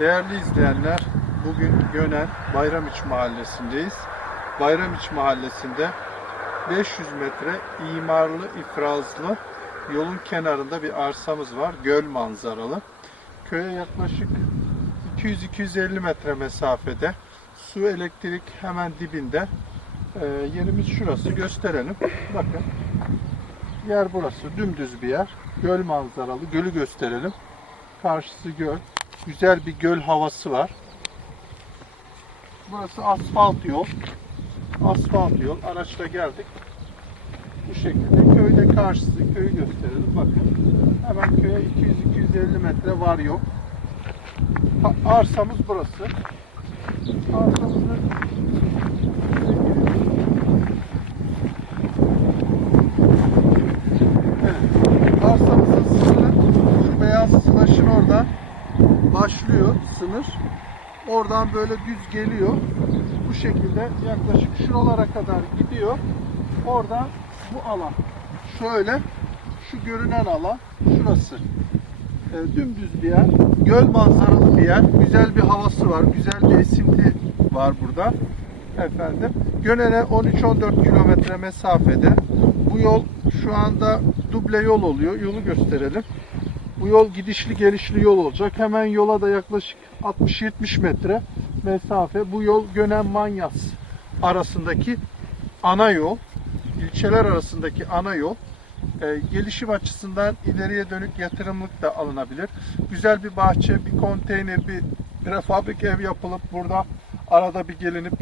Değerli izleyenler, bugün Gönen Bayramiç Mahallesi'ndeyiz. Bayramiç Mahallesi'nde 500 metre imarlı, ifrazlı yolun kenarında bir arsamız var. Göl manzaralı. Köye yaklaşık 200-250 metre mesafede. Su, elektrik hemen dibinde. Ee, yerimiz şurası. Gösterelim. Bakın. Yer burası. Dümdüz bir yer. Göl manzaralı. Gölü gösterelim. Karşısı göl. Güzel bir göl havası var. Burası asfalt yol. Asfalt yol. Araçla geldik. Bu şekilde. Köyde karşısı. Köyü gösterelim. Bakın. Hemen köye 200-250 metre var yok. Arsamız burası. Arsamızın Evet. Arsamızın sınırı şu beyaz slaşın oradan başlıyor sınır. Oradan böyle düz geliyor. Bu şekilde yaklaşık şuralara kadar gidiyor. Oradan bu alan. Şöyle şu görünen alan şurası. E, dümdüz bir yer. Göl manzaralı bir yer. Güzel bir havası var. Güzel bir esinti var burada. Efendim. Gönen'e 13-14 kilometre mesafede. Bu yol şu anda duble yol oluyor. Yolu gösterelim. Bu yol gidişli gelişli yol olacak. Hemen yola da yaklaşık 60-70 metre mesafe. Bu yol Gönen Manyas arasındaki ana yol. ilçeler arasındaki ana yol. Ee, gelişim açısından ileriye dönük yatırımlık da alınabilir. Güzel bir bahçe, bir konteyner, bir prefabrik ev yapılıp burada arada bir gelinip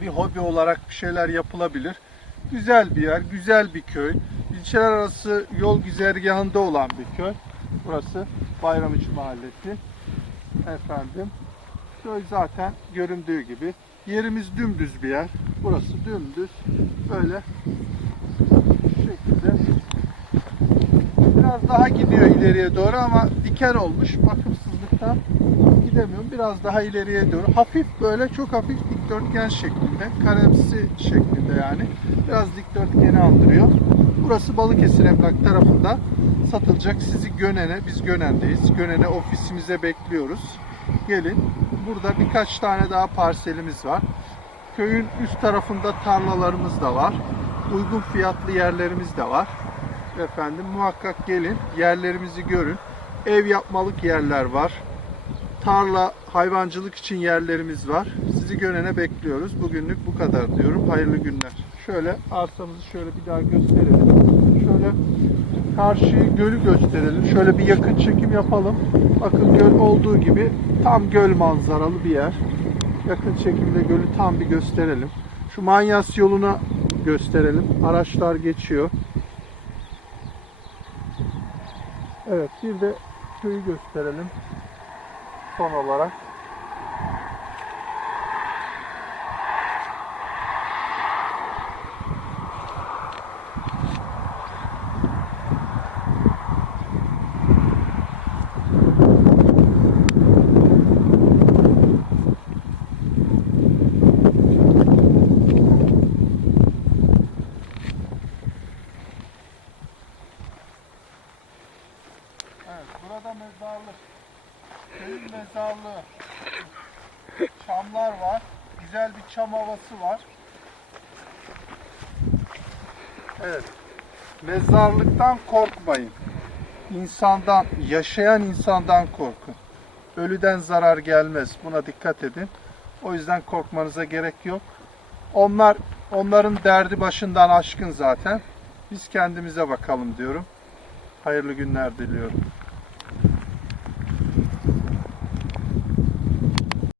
bir hobi olarak bir şeyler yapılabilir. Güzel bir yer, güzel bir köy. İlçeler arası yol güzergahında olan bir köy. Burası Bayramiç Mahallesi. Efendim. Köy zaten göründüğü gibi. Yerimiz dümdüz bir yer. Burası dümdüz. Böyle şekilde. Biraz daha gidiyor ileriye doğru ama diken olmuş. Bakımsızlıktan gidemiyorum. Biraz daha ileriye doğru. Hafif böyle çok hafif dikdörtgen şeklinde. Karemsi şeklinde yani. Biraz dikdörtgeni andırıyor. Burası Balıkesir Emlak tarafından satılacak. Sizi Gönen'e, biz Gönen'deyiz. Gönen'e ofisimize bekliyoruz. Gelin. Burada birkaç tane daha parselimiz var. Köyün üst tarafında tarlalarımız da var. Uygun fiyatlı yerlerimiz de var. Efendim muhakkak gelin. Yerlerimizi görün. Ev yapmalık yerler var. Tarla, hayvancılık için yerlerimiz var. Sizi Gönen'e bekliyoruz. Bugünlük bu kadar diyorum. Hayırlı günler. Şöyle arsamızı şöyle bir daha gösterelim. Şöyle karşıyı gölü gösterelim. Şöyle bir yakın çekim yapalım. Bakın göl olduğu gibi tam göl manzaralı bir yer. Yakın çekimde gölü tam bir gösterelim. Şu Manyas yoluna gösterelim. Araçlar geçiyor. Evet bir de köyü gösterelim. Son olarak. Evet, burada mezarlık. Köyün mezarlığı. Çamlar var. Güzel bir çam havası var. Evet. Mezarlıktan korkmayın. İnsandan, yaşayan insandan korkun. Ölüden zarar gelmez. Buna dikkat edin. O yüzden korkmanıza gerek yok. Onlar onların derdi başından aşkın zaten. Biz kendimize bakalım diyorum. Hayırlı günler diliyorum.